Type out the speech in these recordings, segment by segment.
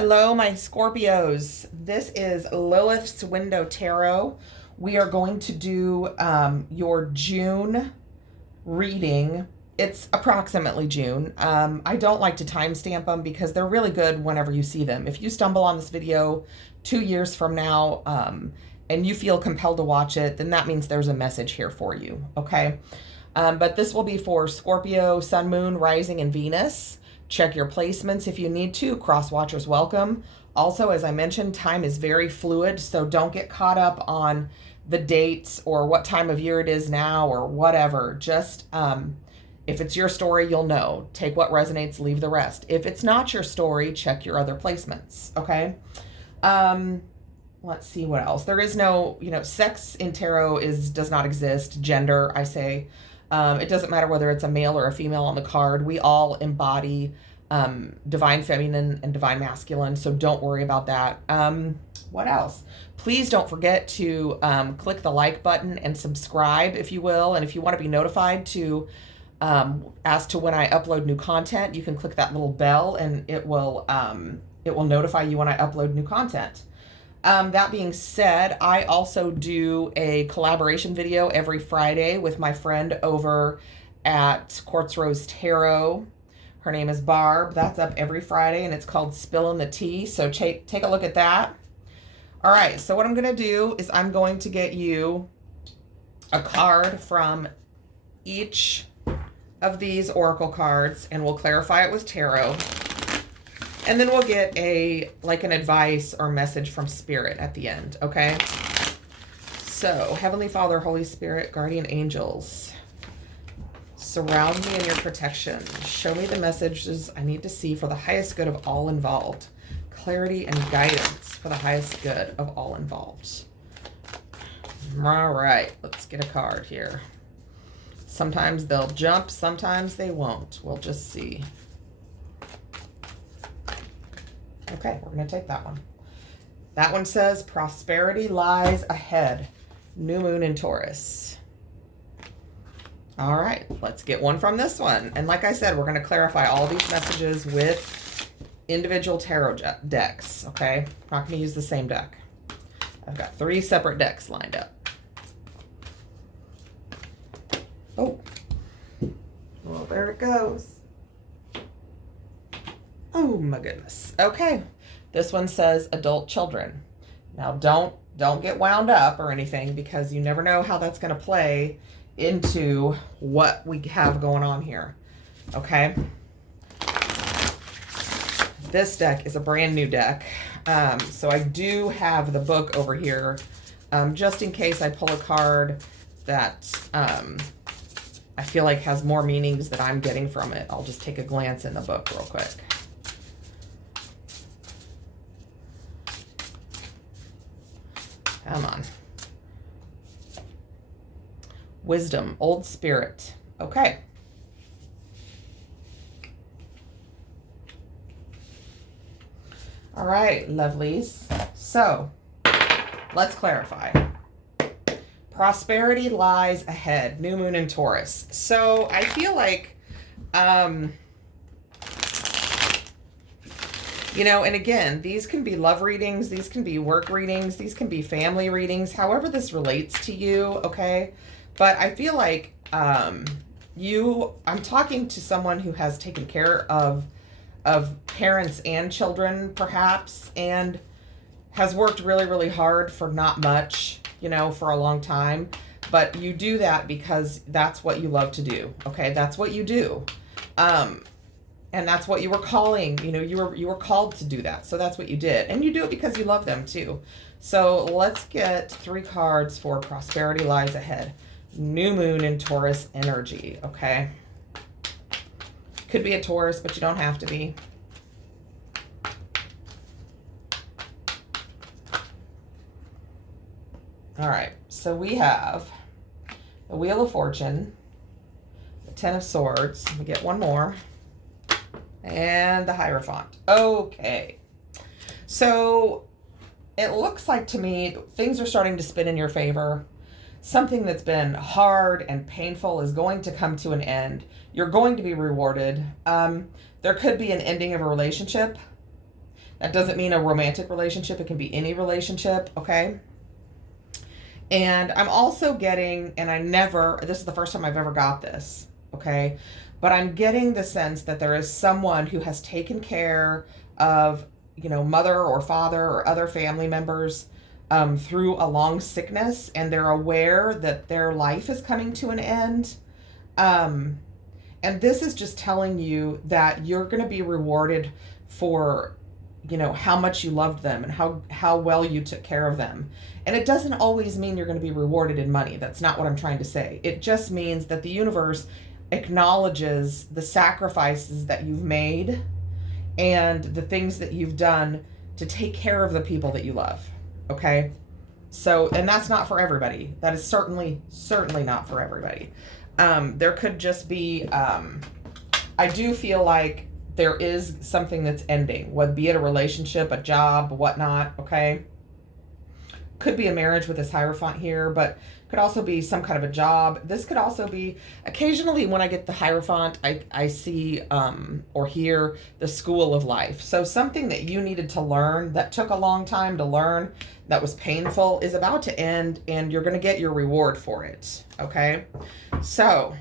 Hello, my Scorpios. This is Lilith's Window Tarot. We are going to do your June reading. It's approximately June. I don't like to timestamp them because they're really good whenever you see them. If you stumble on this video 2 years from now and you feel compelled to watch it, then that means there's a message here for you, okay? But this will be for Scorpio, Sun, Moon, Rising, and Venus. Check your placements if you need to. Cross watchers welcome. Also, as I mentioned, time is very fluid, so don't get caught up on the dates or what time of year it is now or whatever. Just if it's your story, you'll know. Take what resonates, leave the rest. If it's not your story, check your other placements, okay? Let's see what else. There is no, sex in tarot does not exist. Gender, I say. It doesn't matter whether it's a male or a female on the card. We all embody divine feminine and divine masculine, so don't worry about that. What else? Please don't forget to click the like button and subscribe, if you will. And if you want to be notified as to when I upload new content, you can click that little bell and it will notify you when I upload new content. That being said, I also do a collaboration video every Friday with my friend over at Quartz Rose Tarot. Her name is Barb. That's up every Friday, and it's called Spillin' the Tea. So take a look at that. All right, so what I'm going to do is I'm going to get you a card from each of these oracle cards, and we'll clarify it with tarot. And then we'll get an advice or message from Spirit at the end, okay? So, Heavenly Father, Holy Spirit, Guardian Angels, surround me in your protection. Show me the messages I need to see for the highest good of all involved. Clarity and guidance for the highest good of all involved. All right, let's get a card here. Sometimes they'll jump, sometimes they won't. We'll just see. Okay, we're going to take that one. That one says, prosperity lies ahead. New moon in Taurus. All right, let's get one from this one. And like I said, we're going to clarify all these messages with individual tarot decks, okay? I'm not going to use the same deck. I've got 3 separate decks lined up. Oh, well, there it goes. Oh my goodness. Okay. This one says adult children. Now don't get wound up or anything because you never know how that's going to play into what we have going on here. Okay. This deck is a brand new deck. So I do have the book over here just in case I pull a card that I feel like has more meanings that I'm getting from it. I'll just take a glance in the book real quick. Come on. Wisdom, old spirit. Okay. All right, lovelies. So let's clarify. Prosperity lies ahead. New moon in Taurus. So I feel like, and again, these can be love readings, these can be work readings, these can be family readings, however this relates to you, okay? But I feel like I'm talking to someone who has taken care of parents and children, perhaps, and has worked really, really hard for not much, for a long time. But you do that because that's what you love to do, okay? That's what you do. And that's what you were calling, you were called to do that. So that's what you did. And you do it because you love them too. So let's get 3 cards for prosperity lies ahead. New moon in Taurus energy, okay? Could be a Taurus, but you don't have to be. All right, so we have the Wheel of Fortune, the 10 of Swords. We get one more. And the Hierophant. Okay. So it looks like to me things are starting to spin in your favor. Something that's been hard and painful is going to come to an end. You're going to be rewarded. There could be an ending of a relationship. That doesn't mean a romantic relationship. It can be any relationship, okay? And I'm also getting, and this is the first time I've ever got this, okay? But I'm getting the sense that there is someone who has taken care of, mother or father or other family members through a long sickness, and they're aware that their life is coming to an end. And this is just telling you that you're going to be rewarded for, how much you loved them and how well you took care of them. And it doesn't always mean you're going to be rewarded in money. That's not what I'm trying to say. It just means that the universe acknowledges the sacrifices that you've made and the things that you've done to take care of the people that you love. Okay? So, and that's not for everybody. That is certainly not for everybody. There could just be, I do feel like there is something that's ending, be it a relationship, a job, whatnot, okay? Could be a marriage with this Hierophant here, but could also be some kind of a job. This could also be, occasionally when I get the Hierophant, I see or hear the school of life. So something that you needed to learn, that took a long time to learn, that was painful, is about to end, and you're going to get your reward for it, okay? So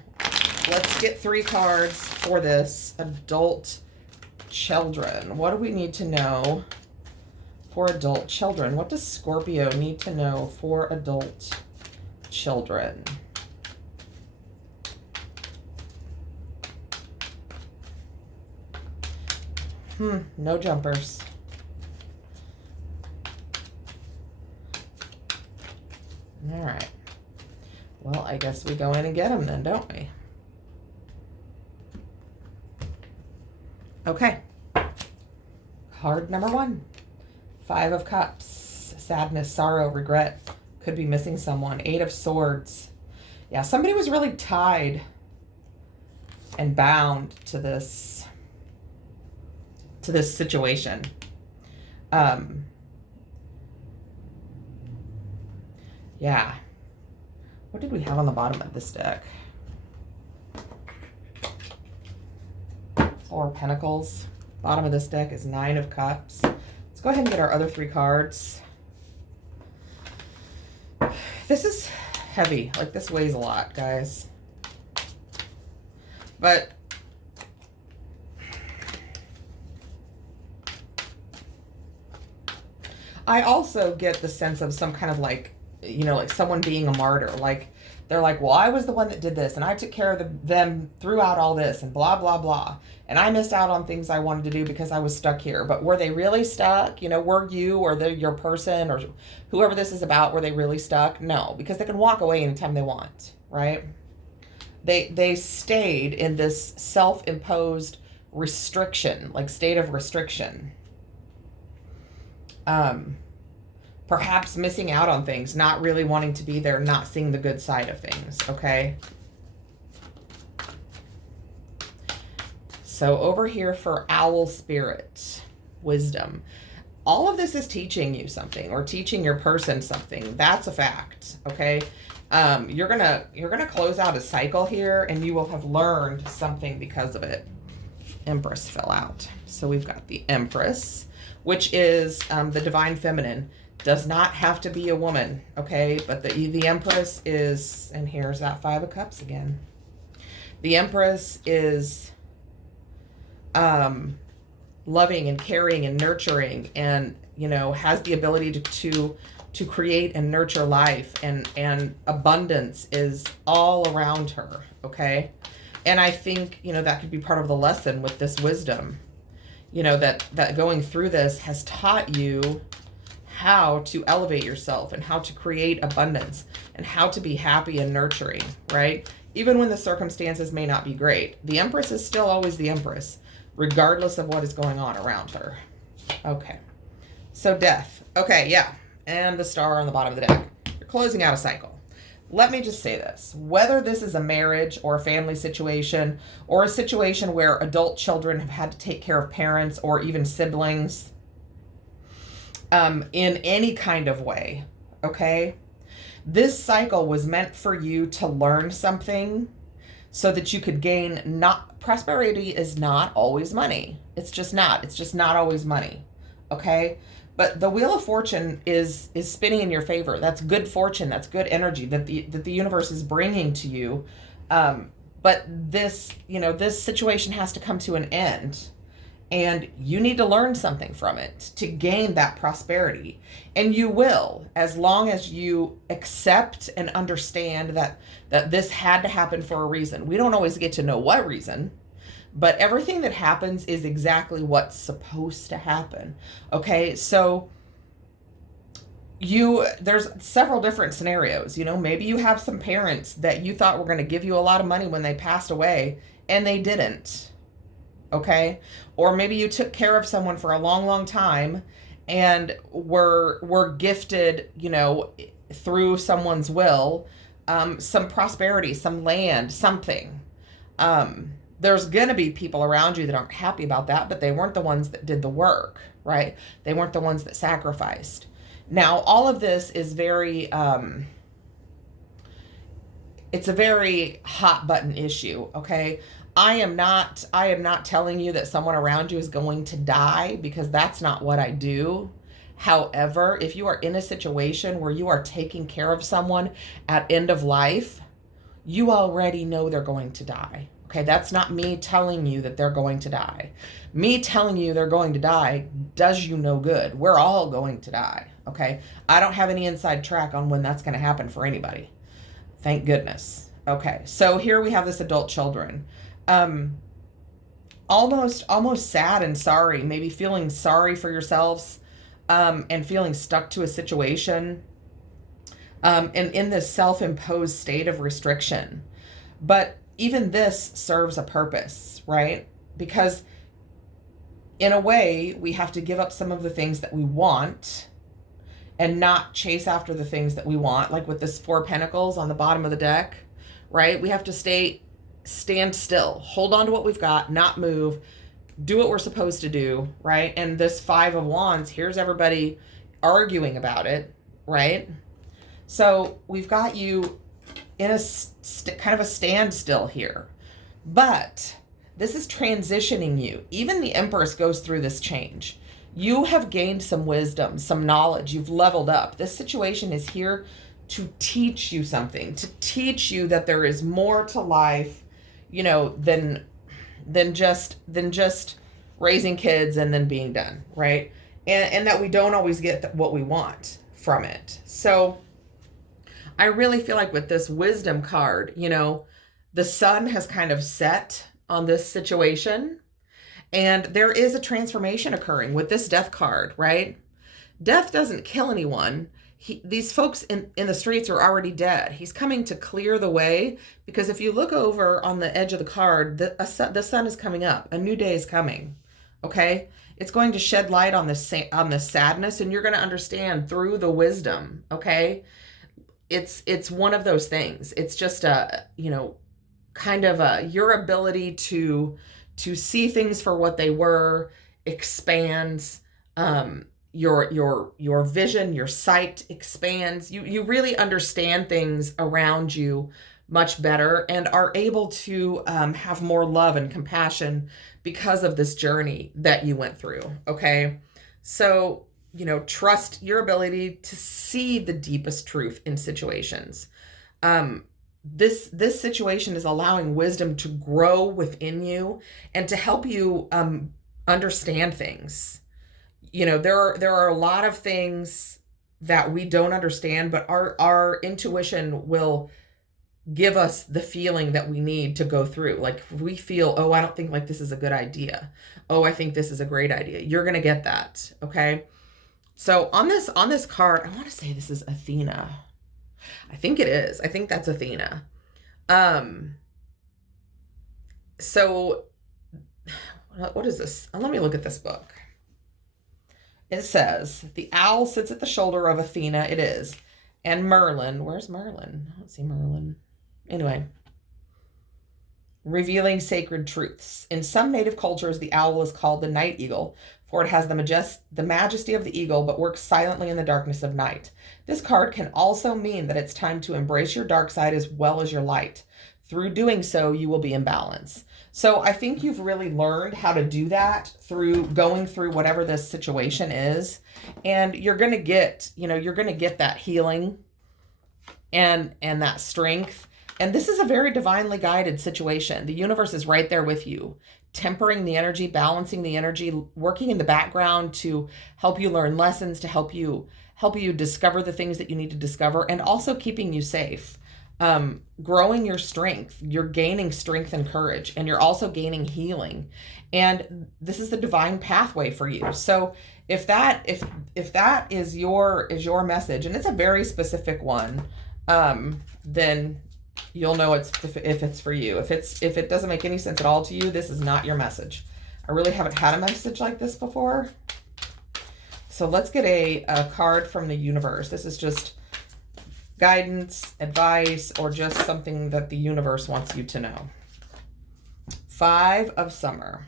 let's get 3 cards for this adult children. What do we need to know for adult children? What does Scorpio need to know for adult children? No jumpers. All right. Well, I guess we go in and get them then, don't we? Okay. Card number 1. 5 of Cups. Sadness, sorrow, regret. Could be missing someone. 8 of Swords. Yeah, somebody was really tied and bound to this situation. Yeah. What did we have on the bottom of this deck? 4 Pentacles. Bottom of this deck is 9 of Cups. Let's go ahead and get our other 3 cards. This is heavy. Like, this weighs a lot, guys. But I also get the sense of some kind of like, like someone being a martyr. Like, they're like, well, I was the one that did this, and I took care of them throughout all this, and blah, blah, blah. And I missed out on things I wanted to do because I was stuck here. But were they really stuck? Were you or your person or whoever this is about, were they really stuck? No, because they can walk away anytime they want, right? They stayed in this self-imposed restriction, like state of restriction. Perhaps missing out on things, not really wanting to be there, not seeing the good side of things, okay? So over here for Owl Spirit, Wisdom. All of this is teaching you something or teaching your person something. That's a fact, okay? You're gonna close out a cycle here, and you will have learned something because of it. Empress fell out. So we've got the Empress, which is the Divine Feminine. Does not have to be a woman, okay? But the Empress is, and here's that 5 of Cups again. The Empress is loving and caring and nurturing, and has the ability to create and nurture life, and abundance is all around her, okay? And I think that could be part of the lesson with this wisdom, that going through this has taught you how to elevate yourself and how to create abundance and how to be happy and nurturing, right? Even when the circumstances may not be great. The Empress is still always the Empress, regardless of what is going on around her. Okay. So Death. Okay, yeah. And the Star on the bottom of the deck. You're closing out a cycle. Let me just say this. Whether this is a marriage or a family situation or a situation where adult children have had to take care of parents or even siblings, in any kind of way, okay? This cycle was meant for you to learn something so that you could gain prosperity is not always money. It's just not always money, okay? But the Wheel of Fortune is spinning in your favor. That's good fortune. That's good energy that the universe is bringing to you. But this, this situation has to come to an end. And you need to learn something from it to gain that prosperity. And you will, as long as you accept and understand that this had to happen for a reason. We don't always get to know what reason, but everything that happens is exactly what's supposed to happen. Okay, so there's several different scenarios. Maybe you have some parents that you thought were going to give you a lot of money when they passed away, and they didn't. Okay, or maybe you took care of someone for a long, long time and were gifted, through someone's will, some prosperity, some land, something. There's going to be people around you that aren't happy about that, but they weren't the ones that did the work, right? They weren't the ones that sacrificed. Now, all of this is very, it's a very hot button issue, okay? I am not telling you that someone around you is going to die, because that's not what I do. However, if you are in a situation where you are taking care of someone at end of life, you already know they're going to die. Okay, that's not me telling you that they're going to die. Me telling you they're going to die does you no good. We're all going to die, okay? I don't have any inside track on when that's going to happen for anybody. Thank goodness. Okay, so here we have this adult children. Almost sad and sorry, maybe feeling sorry for yourselves, and feeling stuck to a situation, and in this self-imposed state of restriction. But even this serves a purpose, right? Because in a way, we have to give up some of the things that we want and not chase after the things that we want, like with this 4 Pentacles on the bottom of the deck, right? We have to stand still, hold on to what we've got, not move, do what we're supposed to do, right? And this 5 of Wands, here's everybody arguing about it, right? So we've got you in a kind of a standstill here, but this is transitioning you. Even the Empress goes through this change. You have gained some wisdom, some knowledge. You've leveled up. This situation is here to teach you something, to teach you that there is more to life, than just raising kids and then being done, right? And that we don't always get what we want from it. So I really feel like with this wisdom card, the sun has kind of set on this situation, and there is a transformation occurring with this death card, right? Death doesn't kill anyone. These folks in the streets are already dead. He's coming to clear the way, because if you look over on the edge of the card, the sun is coming up. A new day is coming, okay? It's going to shed light on the sadness, and you're going to understand through the wisdom, okay? It's one of those things. It's just kind of your ability to see things for what they were expands. Your vision, your sight expands. You really understand things around you much better and are able to have more love and compassion because of this journey that you went through. Okay, so trust your ability to see the deepest truth in situations. This situation is allowing wisdom to grow within you and to help you understand things. There are a lot of things that we don't understand, but our intuition will give us the feeling that we need to go through. Like if we feel, oh, I don't think like this is a good idea. Oh, I think this is a great idea. You're going to get that. Okay. So on this card, I want to say this is Athena. I think it is. I think that's Athena. So what is this? Let me look at this book. It says, the owl sits at the shoulder of Athena. It is. And Merlin. Where's Merlin? I don't see Merlin. Anyway. Revealing sacred truths. In some native cultures, the owl is called the night eagle, for it has the majesty of the eagle, but works silently in the darkness of night. This card can also mean that it's time to embrace your dark side as well as your light. Through doing so, you will be in balance. So I think you've really learned how to do that through going through whatever this situation is. And you're going to get, you're going to get that healing and that strength. And this is a very divinely guided situation. The universe is right there with you, tempering the energy, balancing the energy, working in the background to help you learn lessons, to help you discover the things that you need to discover, and also keeping you safe. Growing your strength. You're gaining strength and courage, and you're also gaining healing. And this is the divine pathway for you. So if that is your message, and it's a very specific one, then you'll know if it's for you. If it doesn't make any sense at all to you, this is not your message. I really haven't had a message like this before. So let's get a card from the universe. This is just guidance, advice, or just something that the universe wants you to know. 5 of Summer.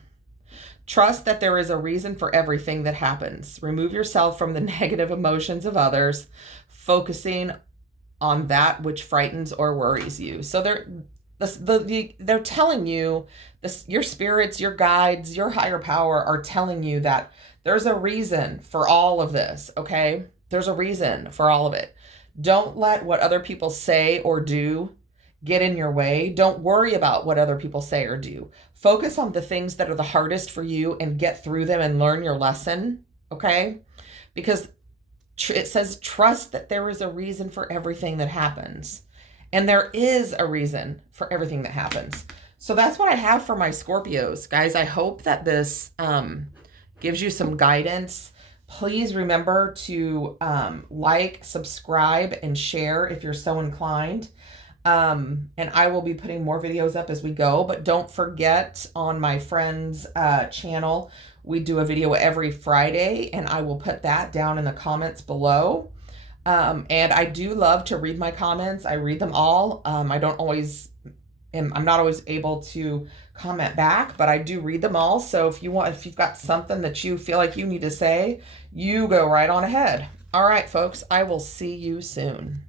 Trust that there is a reason for everything that happens. Remove yourself from the negative emotions of others, focusing on that which frightens or worries you. So they're telling you, your spirits, your guides, your higher power are telling you that there's a reason for all of this, okay? There's a reason for all of it. Don't let what other people say or do get in your way. Don't worry about what other people say or do. Focus on the things that are the hardest for you and get through them and learn your lesson, okay? Because it says trust that there is a reason for everything that happens. And there is a reason for everything that happens. So that's what I have for my Scorpios. Guys, I hope that this gives you some guidance. Please remember to like, subscribe, and share if you're so inclined. And I will be putting more videos up as we go. But don't forget, on my friend's channel, we do a video every Friday, and I will put that down in the comments below. And I do love to read my comments. I read them all. I'm not always able to comment back, but I do read them all. So if you've got something that you feel like you need to say, you go right on ahead. All right, folks, I will see you soon.